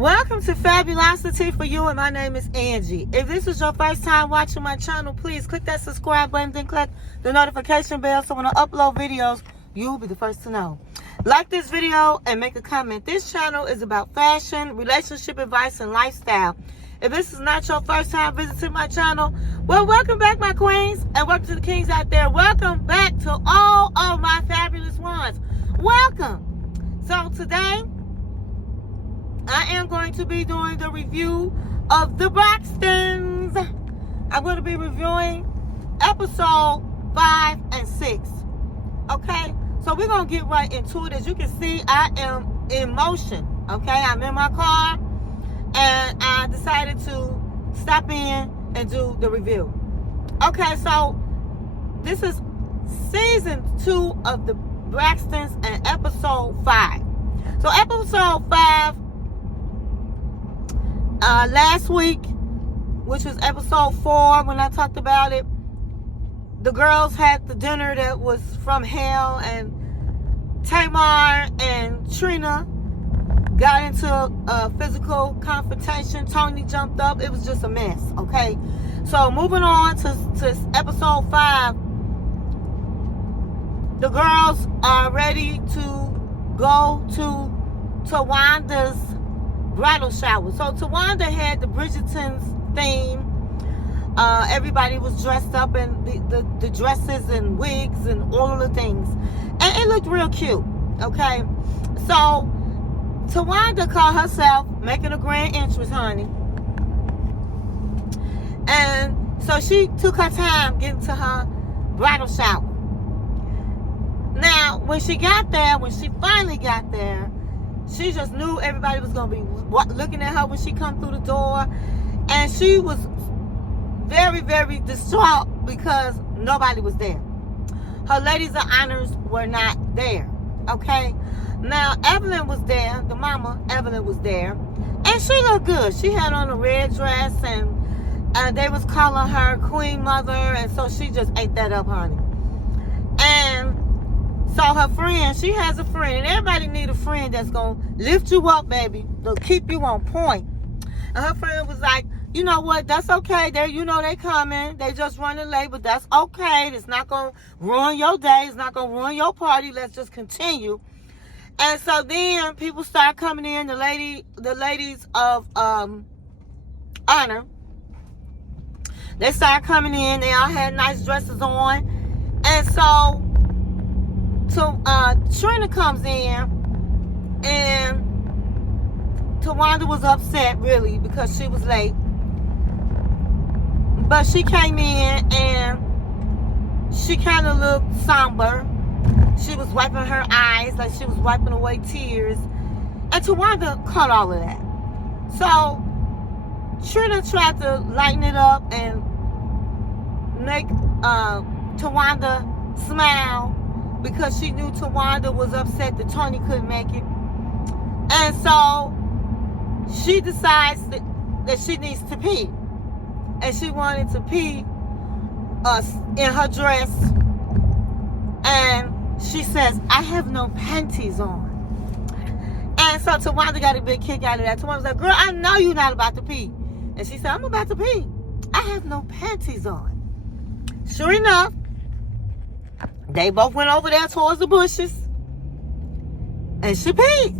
Welcome to Fabulosity for you, and my name is Angie. If this is your first time watching my channel, please click that subscribe button, then click the notification bell so when I upload videos, you'll be the first to know. Like this video and make a comment. This channel is about fashion, relationship advice, and lifestyle. If this is not your first time visiting my channel, well, welcome back, my queens, and welcome to the kings out there. Welcome back to all of my fabulous ones. Welcome. So today, I am going to be doing the review of the Braxtons. I'm going to be reviewing episode 5 and 6. Okay? So we're going to get right into it. As you can see, I am in motion. Okay? I'm in my car. And I decided to stop in and do the review. Okay, so this is season 2 of the Braxtons and episode 5. So episode 5, last week, which was episode 4, when I talked about it, the girls had the dinner that was from hell, and Tamar and Trina got into a physical confrontation. Toni jumped up. It was just a mess, okay? So moving on to episode 5, the girls are ready to go to Towanda's bridal shower. So Towanda had the Braxtons theme. Everybody was dressed up in the dresses and wigs and all of the things. And it looked real cute, okay? So Towanda called herself making a grand entrance, honey. And so she took her time getting to her bridal shower. Now, when she finally got there, she just knew everybody was going to be looking at her when she come through the door. And she was very, very distraught because nobody was there. Her ladies of honors were not there, okay? Now, Evelyn was there. The mama, Evelyn, was there. And she looked good. She had on a red dress, and they was calling her Queen Mother, and so she just ate that up, honey. And so her friend, she has a friend, and everybody need a friend that's going to lift you up, baby. They'll keep you on point. And her friend was like, you know what, that's okay. They coming. They just running late, but that's okay. It's not going to ruin your day. It's not going to ruin your party. Let's just continue. And so then people start coming in, the ladies of honor. They start coming in. They all had nice dresses on. And so Trina comes in, and Towanda was upset, really, because she was late. But she came in, and she kind of looked somber. She was wiping her eyes like she was wiping away tears. And Towanda caught all of that. So Trina tried to lighten it up and make Towanda smile, because she knew Towanda was upset that Toni couldn't make it. And so she decides that she needs to pee. And she wanted to pee in her dress. And she says, I have no panties on. And so Towanda got a big kick out of that. Towanda was like, girl, I know you're not about to pee. And she said, I'm about to pee. I have no panties on. Sure enough, they both went over there towards the bushes. And she peed.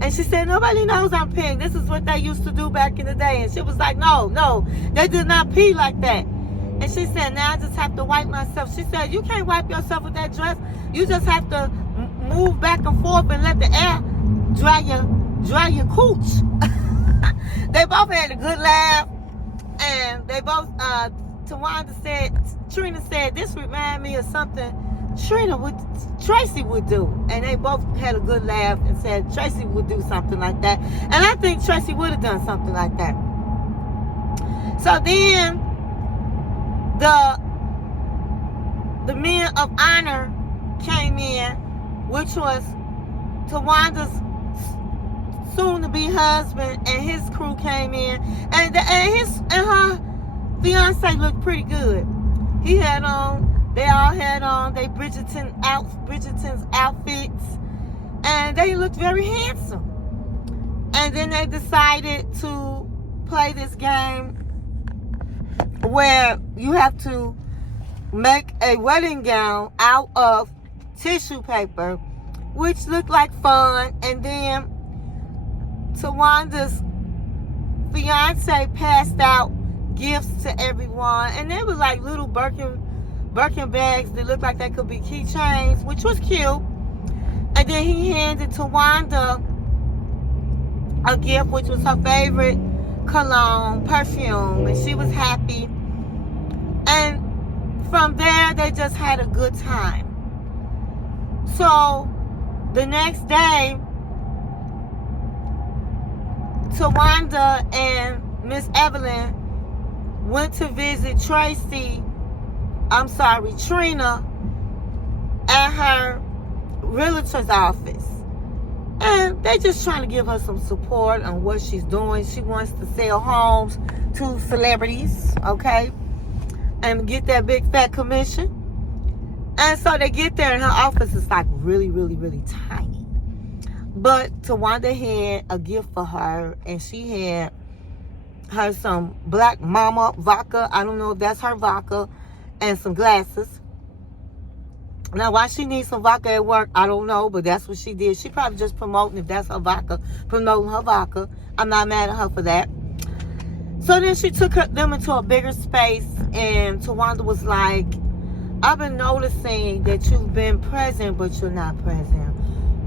And she said, nobody knows I'm peeing. This is what they used to do back in the day. And she was like, no, they did not pee like that. And she said, now I just have to wipe myself. She said, you can't wipe yourself with that dress. You just have to move back and forth and let the air dry your cooch. They both had a good laugh. And they both, Trina said, this remind me of something Tracy would do. And they both had a good laugh and said Tracy would do something like that. And I think Tracy would have done something like that. So then the men of honor came in, which was Towanda's soon-to-be husband, and his crew came in, and her fiance looked pretty good. They all had on their Bridgerton's outfits, and they looked very handsome. And then they decided to play this game where you have to make a wedding gown out of tissue paper, which looked like fun. And then Towanda's fiance passed out gifts to everyone, and they were like little Birkin bags that looked like they could be keychains, which was cute. And then he handed Towanda a gift, which was her favorite cologne, perfume, and she was happy. And from there, they just had a good time. So the next day, Towanda and Miss Evelyn went to visit Trina at her realtor's office. And they're just trying to give her some support on what she's doing. She wants to sell homes to celebrities, okay? And get that big fat commission. And so they get there and her office is like really, really, really tiny. But Towanda had a gift for her, and she had her some Black Mama vodka. I don't know if that's her vodka, and some glasses. Now, why she needs some vodka at work, I don't know, but that's what she did. She probably just promoting, if that's her vodka, promoting her vodka. I'm not mad at her for that. So then she took them into a bigger space, and Towanda was like, I've been noticing that you've been present, but you're not present.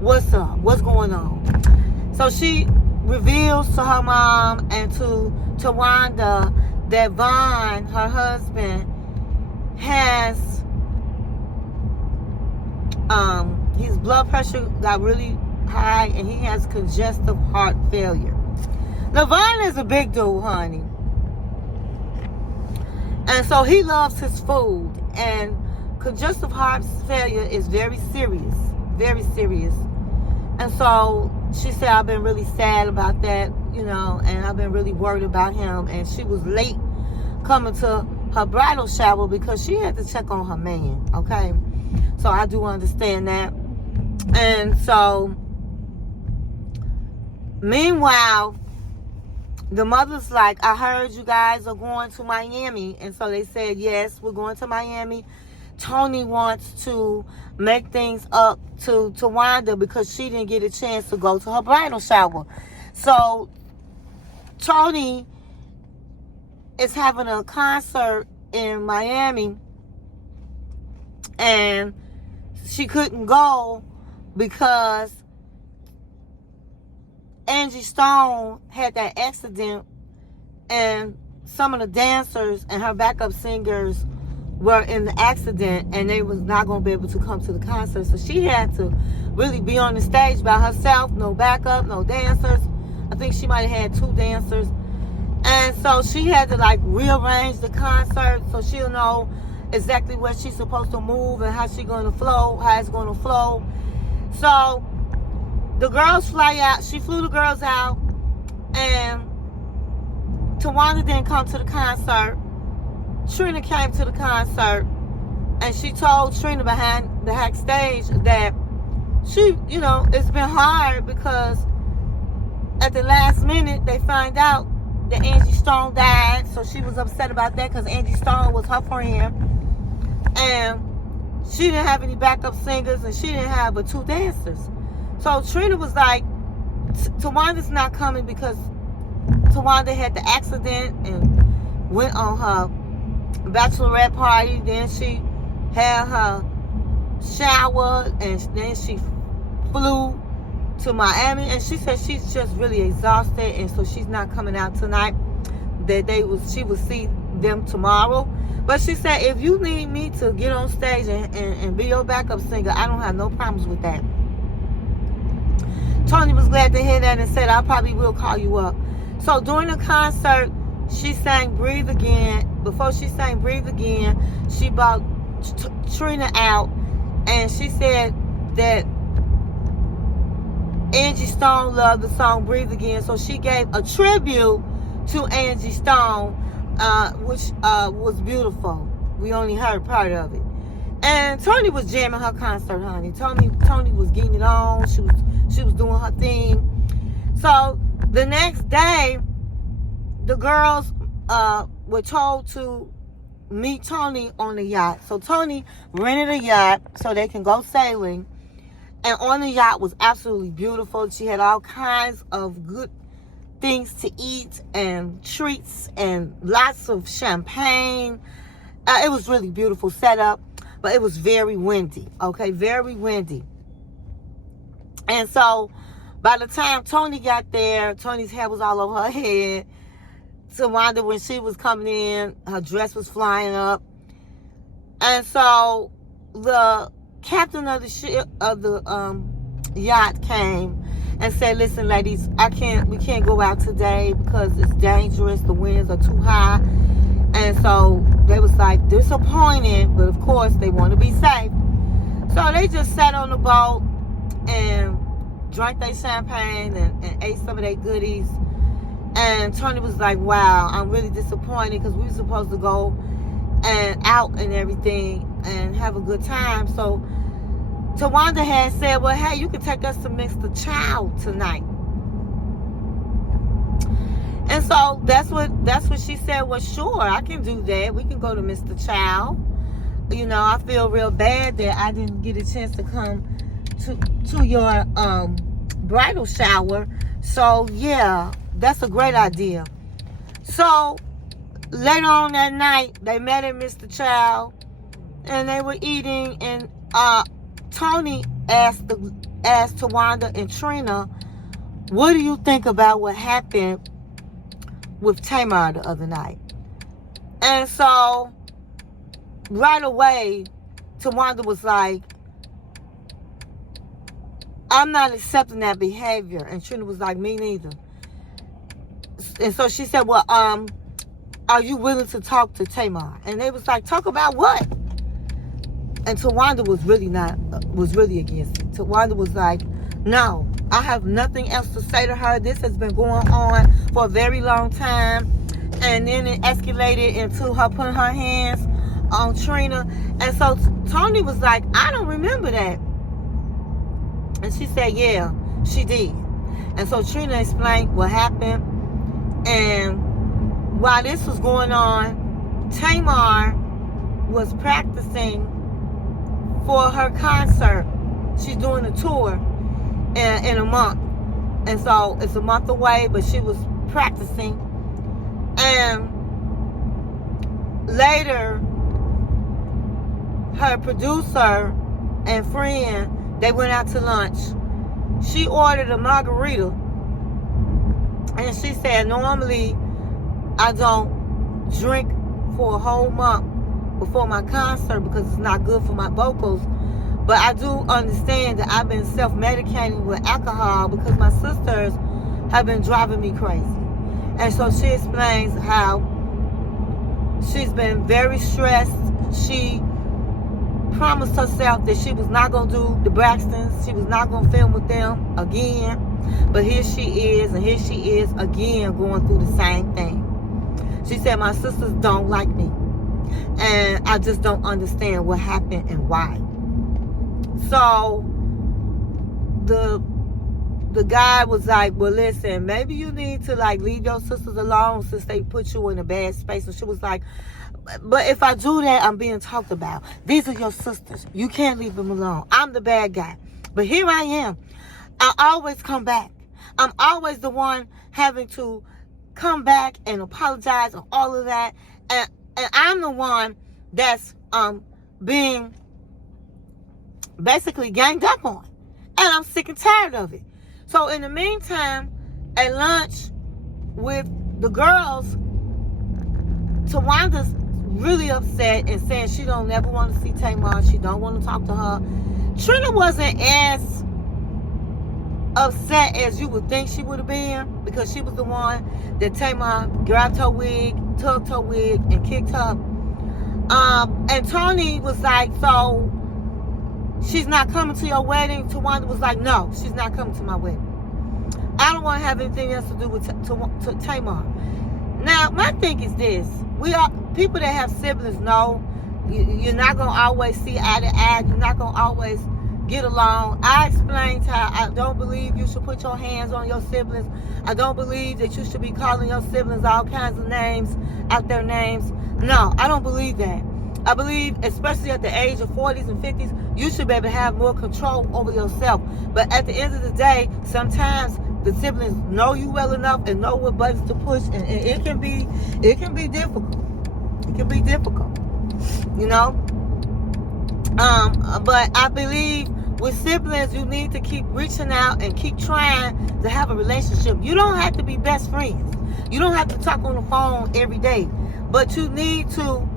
What's up? What's going on? So she reveals to her mom and to Towanda that Vaughn, her husband, has his blood pressure got really high, and he has congestive heart failure. Now, Vaughn is a big dude, honey. And so he loves his food. And congestive heart failure is very serious. Very serious. And so she said, I've been really sad about that, you know, and I've been really worried about him. And she was late coming to her bridal shower because she had to check on her man, okay? So I do understand that. And so, meanwhile, the mother's like, I heard you guys are going to Miami. And so they said, yes, we're going to Miami. Toni wants to make things up to Towanda because she didn't get a chance to go to her bridal shower. So Toni is having a concert in Miami, and she couldn't go because Angie Stone had that accident, and some of the dancers and her backup singers were in the accident, and they was not going to be able to come to the concert. So she had to really be on the stage by herself, no backup, no dancers. I think she might have had 2 dancers. And so she had to like rearrange the concert so she'll know exactly where she's supposed to move and how she's going to flow, how it's going to flow. So the girls fly out. She flew the girls out, and Towanda didn't come to the concert. Trina came to the concert, and she told Trina behind the backstage that she, you know, it's been hard because at the last minute they find out that Angie Stone died. So she was upset about that because Angie Stone was her friend, and she didn't have any backup singers, and she didn't have but 2 dancers. So Trina was like, Towanda's not coming because Towanda had the accident and went on her bachelorette party. Then she had her shower, and then she flew to Miami. And she said she's just really exhausted, and so she's not coming out tonight. That she will see them tomorrow. But she said, if you need me to get on stage and be your backup singer, I don't have no problems with that. Toni was glad to hear that and said, I probably will call you up. So during the concert, she sang Breathe Again. Before she sang Breathe Again, she brought Trina out, and she said that Angie Stone loved the song Breathe Again. So she gave a tribute to Angie Stone, which was beautiful. We only heard part of it. And Toni was jamming her concert, honey. Toni was getting it on. She was doing her thing. So The next day, the girls were told to meet Toni on the yacht. So Toni rented a yacht so they can go sailing. And on the yacht was absolutely beautiful. She had all kinds of good things to eat and treats and lots of champagne. It was really beautiful setup, but it was very windy. Okay, very windy. And so by the time Toni got there, Toni's hair was all over her head. Towanda, when she was coming in, her dress was flying up. And so the captain of the ship, of the yacht, came and said, "Listen, ladies, we can't go out today because it's dangerous. The winds are too high." And so they was like disappointed, but of course they want to be safe. So they just sat on the boat and drank their champagne and ate some of their goodies. And Toni was like, "Wow, I'm really disappointed because we were supposed to go and out and everything and have a good time." So Towanda had said, "Well, hey, you can take us to Mr. Chow tonight." And so that's what she said. "Well, sure, I can do that. We can go to Mr. Chow. You know, I feel real bad that I didn't get a chance to come to your bridal shower. So yeah, that's a great idea." So later on that night, they met at Mr. Chow, and they were eating. And Toni asked Towanda and Trina, "What do you think about what happened with Tamar the other night?" And so right away, Towanda was like, "I'm not accepting that behavior." And Trina was like, "Me neither." And so she said, "Well, are you willing to talk to Tamar?" And they was like, "Talk about what?" And Towanda was really against it. Towanda was like, "No, I have nothing else to say to her. This has been going on for a very long time." And then it escalated into her putting her hands on Trina. And so Toni was like, "I don't remember that." And she said, "Yeah, she did." And so Trina explained what happened. And while this was going on, Tamar was practicing for her concert. She's doing a tour in a month. And so it's a month away, but she was practicing. And later, her producer and friend, they went out to lunch. She ordered a margarita. And she said, "Normally, I don't drink for a whole month before my concert because it's not good for my vocals. But I do understand that I've been self-medicating with alcohol because my sisters have been driving me crazy." And so she explains how she's been very stressed. She promised herself that she was not going to do the Braxtons. She was not going to film with them again. But here she is, and here she is again going through the same thing. She said, "My sisters don't like me. And I just don't understand what happened and why." So the guy was like, "Well, listen, maybe you need to like leave your sisters alone since they put you in a bad space." And she was like, "But if I do that, I'm being talked about. These are your sisters. You can't leave them alone. I'm the bad guy. But here I am. I always come back. I'm always the one having to come back and apologize and all of that. And I'm the one that's being basically ganged up on. And I'm sick and tired of it." So in the meantime, at lunch with the girls, Tawanda's really upset and saying she don't never want to see Tamar. She don't want to talk to her. Trina wasn't as upset as you would think she would have been because she was the one that Tamar grabbed her wig, tugged her wig, and kicked her. And Toni was like, "So she's not coming to your wedding?" Towanda was like, "No, she's not coming to my wedding. I don't want to have anything else to do with Tamar." Now, my thing is this. People that have siblings know you're not going to always see eye to eye. You're not going to always get along. I explained how I don't believe you should put your hands on your siblings. I don't believe that you should be calling your siblings all kinds of names, out their names. No, I don't believe that. I believe, especially at the age of 40s and 50s, you should be able to have more control over yourself. But at the end of the day, sometimes the siblings know you well enough and know what buttons to push, and it can be difficult. It can be difficult, you know. But I believe with siblings, you need to keep reaching out and keep trying to have a relationship. You don't have to be best friends. You don't have to talk on the phone every day, but you need to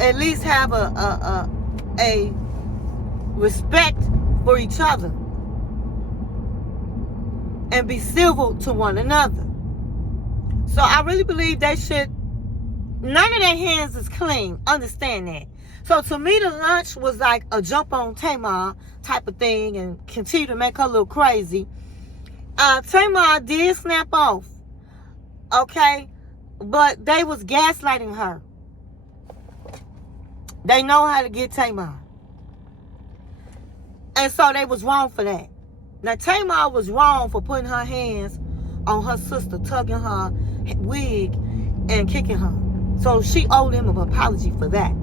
at least have a respect for each other and be civil to one another. So I really believe they should, none of their hands is clean. Understand that. So to me, the lunch was like a jump on Tamar type of thing and continue to make her look crazy. Tamar did snap off, okay? But they was gaslighting her. They know how to get Tamar. And so they was wrong for that. Now, Tamar was wrong for putting her hands on her sister, tugging her wig and kicking her. So she owed him an apology for that.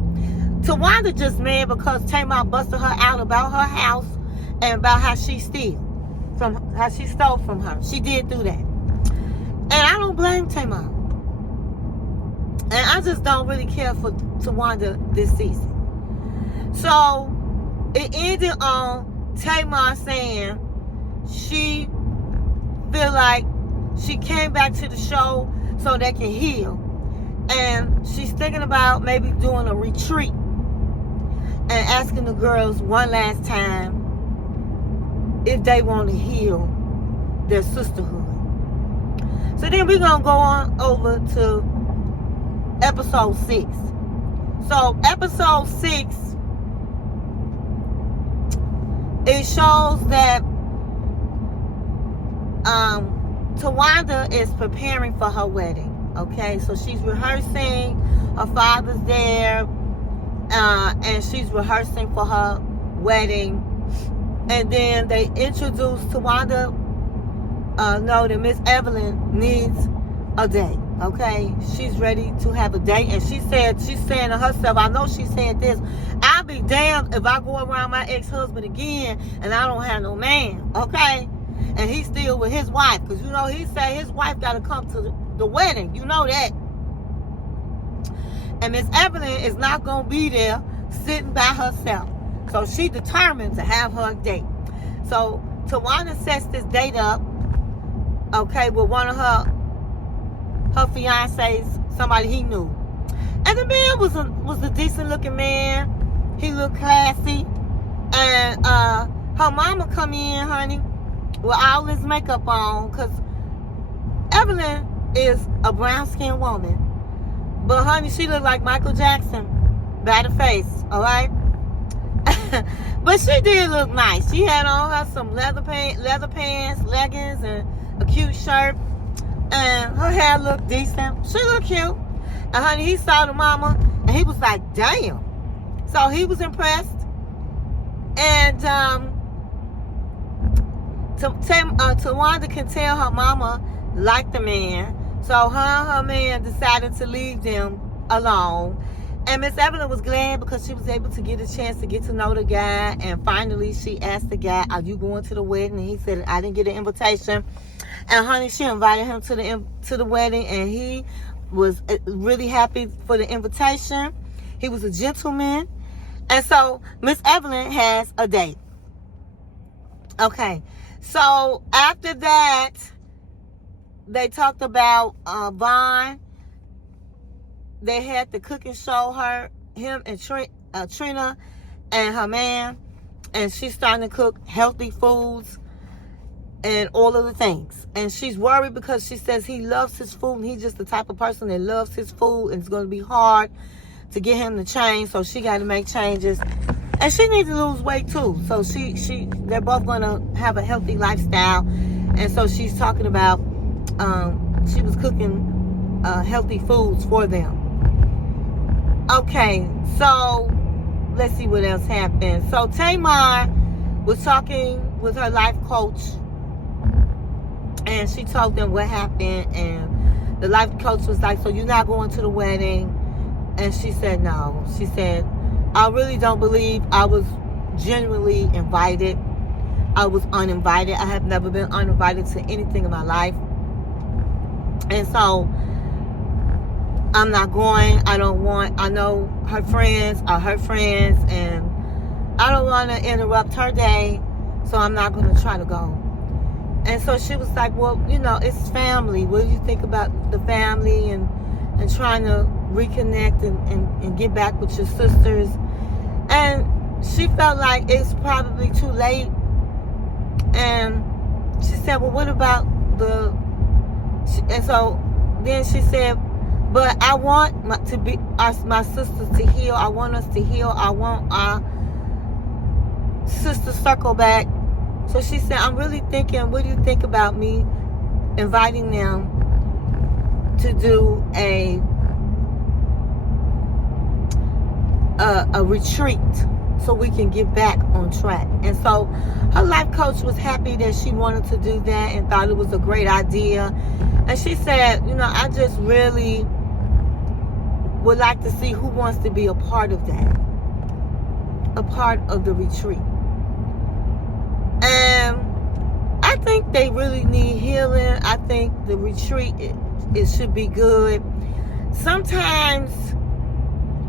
Towanda just mad because Tamar busted her out about her house and about how she stole from her. She did do that. And I don't blame Tamar. And I just don't really care for Towanda this season. So it ended on Tamar saying she feel like she came back to the show so they can heal. And she's thinking about maybe doing a retreat and asking the girls one last time if they want to heal their sisterhood. So then we're going to go on over to episode 6. So episode 6, it shows that Towanda is preparing for her wedding. Okay, so she's rehearsing. Her father's there, and she's rehearsing for her wedding. And then they introduce Towanda. Know that Miss Evelyn needs a date. Okay, she's ready to have a date, and she's saying to herself, I know she said this, I'll be damned if I go around my ex-husband again and I don't have no man. Okay, and he's still with his wife, because you know he said his wife got to come to the wedding. You know that. And Miss Evelyn is not going to be there sitting by herself. So she determined to have her date. So Towanda sets this date up, okay, with one of her fiancés, somebody he knew. And the man was a decent looking man. He looked classy. And her mama come in, honey, with all this makeup on, because Evelyn is a brown-skinned woman. But, honey, she looked like Michael Jackson by the face, all right? But she did look nice. She had on her some leather pants, leggings, and a cute shirt. And her hair looked decent. She looked cute. And, honey, he saw the mama, and he was like, damn. So he was impressed. And Towanda can tell her mama liked the man. So her man decided to leave them alone. And Miss Evelyn was glad because she was able to get a chance to get to know the guy. And finally, she asked the guy, are you going to the wedding? And he said, I didn't get an invitation. And, honey, she invited him to the wedding. And he was really happy for the invitation. He was a gentleman. And so Miss Evelyn has a date. Okay. So after that, they talked about Vaughn. They had the cooking show, him and Trina and her man. And she's starting to cook healthy foods and all of the things. And she's worried because she says he loves his food. And he's just the type of person that loves his food. And it's going to be hard to get him to change. So she got to make changes. And she needs to lose weight too. So they're both going to have a healthy lifestyle. And so she's talking about, she was cooking healthy foods for them. Okay, so let's see what else happened. So Tamar was talking with her life coach, and she told them what happened, and the life coach was like, so you're not going to the wedding? And she said no. She said, I really don't believe I was genuinely invited. I was uninvited. I have never been uninvited to anything in my life. And so I'm not going. I know her friends are her friends, and I don't want to interrupt her day, so I'm not going to try to go. And so she was like, well, it's family. What do you think about the family and trying to reconnect and get back with your sisters? And she felt like it's probably too late. And she said, well, what about and so then she said, but I want my sisters to heal. I want us to heal. I want our sisters circle back. So she said, I'm really thinking, what do you think about me inviting them to do a retreat so we can get back on track? And so her life coach was happy that she wanted to do that and thought it was a great idea. And she said, I just really would like to see who wants to be a part of that, a part of the retreat. And I think they really need healing. I think the retreat, it should be good. Sometimes,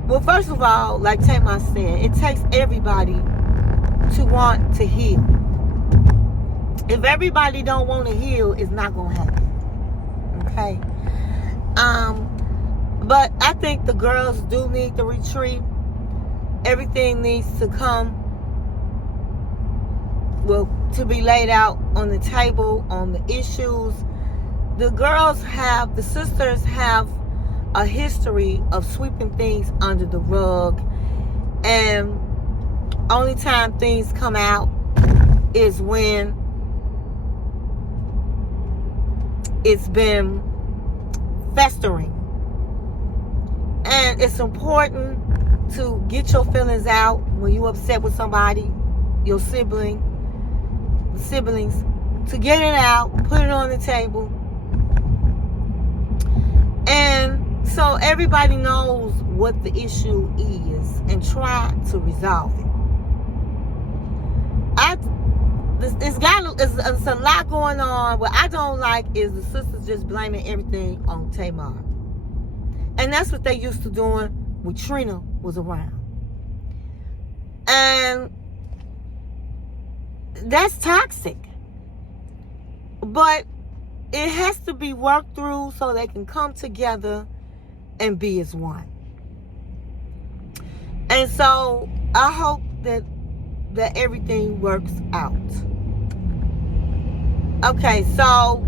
well, first of all, like Tamar said, it takes everybody to want to heal. If everybody don't want to heal, it's not going to happen. Okay? But I think the girls do need the retreat. Everything needs to come, to be laid out on the table, on the issues. The sisters have a history of sweeping things under the rug. And only time things come out is when it's been festering. And it's important to get your feelings out when you're upset with somebody, your siblings, to get it out, put it on the table. And so everybody knows what the issue is and try to resolve it. It's a lot going on. What I don't like is the sisters just blaming everything on Tamar. And that's what they used to doing when Trina was around. And that's toxic. But it has to be worked through so they can come together and be as one. And so I hope that everything works out. Okay, so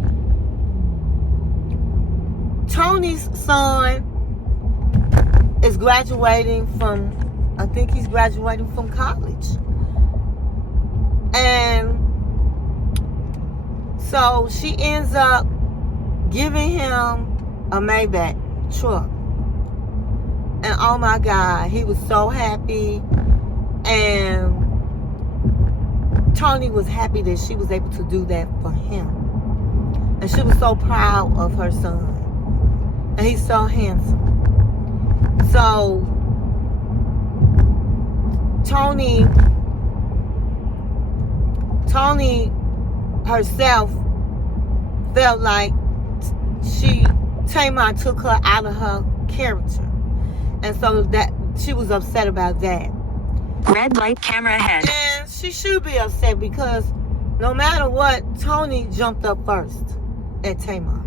Toni's son is graduating from, I think he's graduating from college. And so she ends up giving him a Maybach truck. And oh my God, he was so happy. And Toni was happy that she was able to do that for him. And she was so proud of her son. And he's so handsome. So Toni herself felt like Tamar took her out of her character. And so that she was upset about that. Red light, camera ahead. And she should be upset because no matter what, Toni jumped up first at Tamar.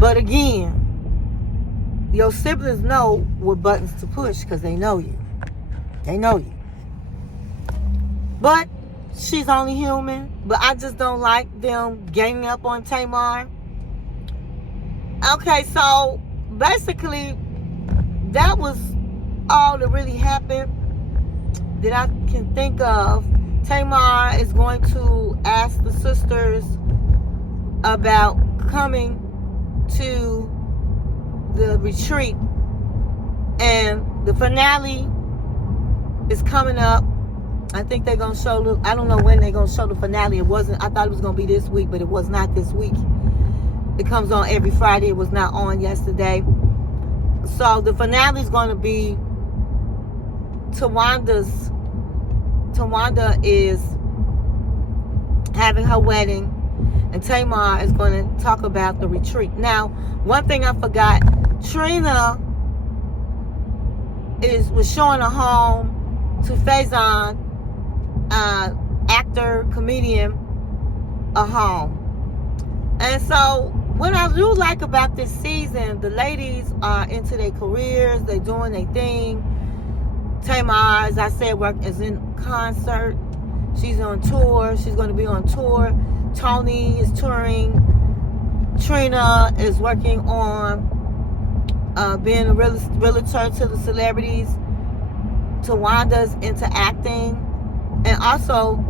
But again, your siblings know what buttons to push because they know you. They know you. But she's only human. But I just don't like them ganging up on Tamar. Okay, so basically, that was all that really happened that I can think of. Tamar is going to ask the sisters about coming to the retreat, and the finale is coming up I think they're gonna show. I don't know when they're gonna show the finale. It wasn't. I thought it was gonna be this week, but it was not this week. It comes on every Friday. It was not on yesterday. So the finale is gonna be Towanda is having her wedding, and Tamar is going to talk about the retreat. Now, one thing I forgot, Trina was showing a home to Faizon, actor, comedian, a home. And so, what I do like about this season, the ladies are into their careers, they're doing their thing. Tamar, as I said, is in concert. She's on tour. She's going to be on tour. Toni is touring. Trina is working on being a realtor to the celebrities. Towanda's into acting. And also,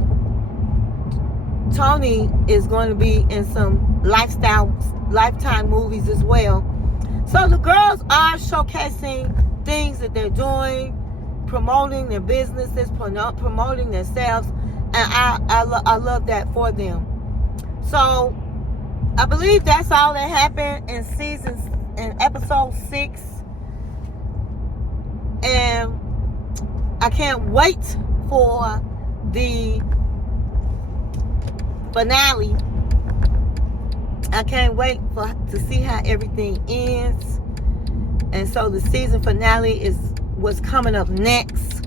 Toni is going to be in some Lifetime movies as well. So the girls are showcasing things that they're doing, promoting their businesses, promoting themselves, and I love that for them. So I believe that's all that happened in episode 6, and I can't wait for the finale. I can't wait to see how everything ends. And so the season finale is what's coming up next.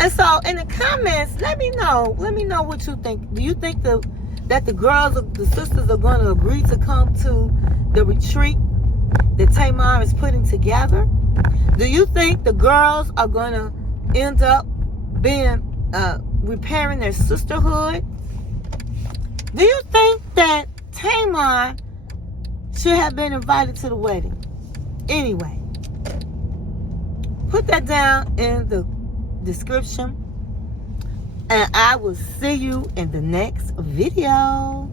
And so in the comments, let me know what you think. Do you think that the girls, the sisters, are going to agree to come to the retreat that Tamar is putting together? Do you think the girls are going to end up being repairing their sisterhood? Do you think that Tamar should have been invited to the wedding? Anyway, put that down in the description, and I will see you in the next video.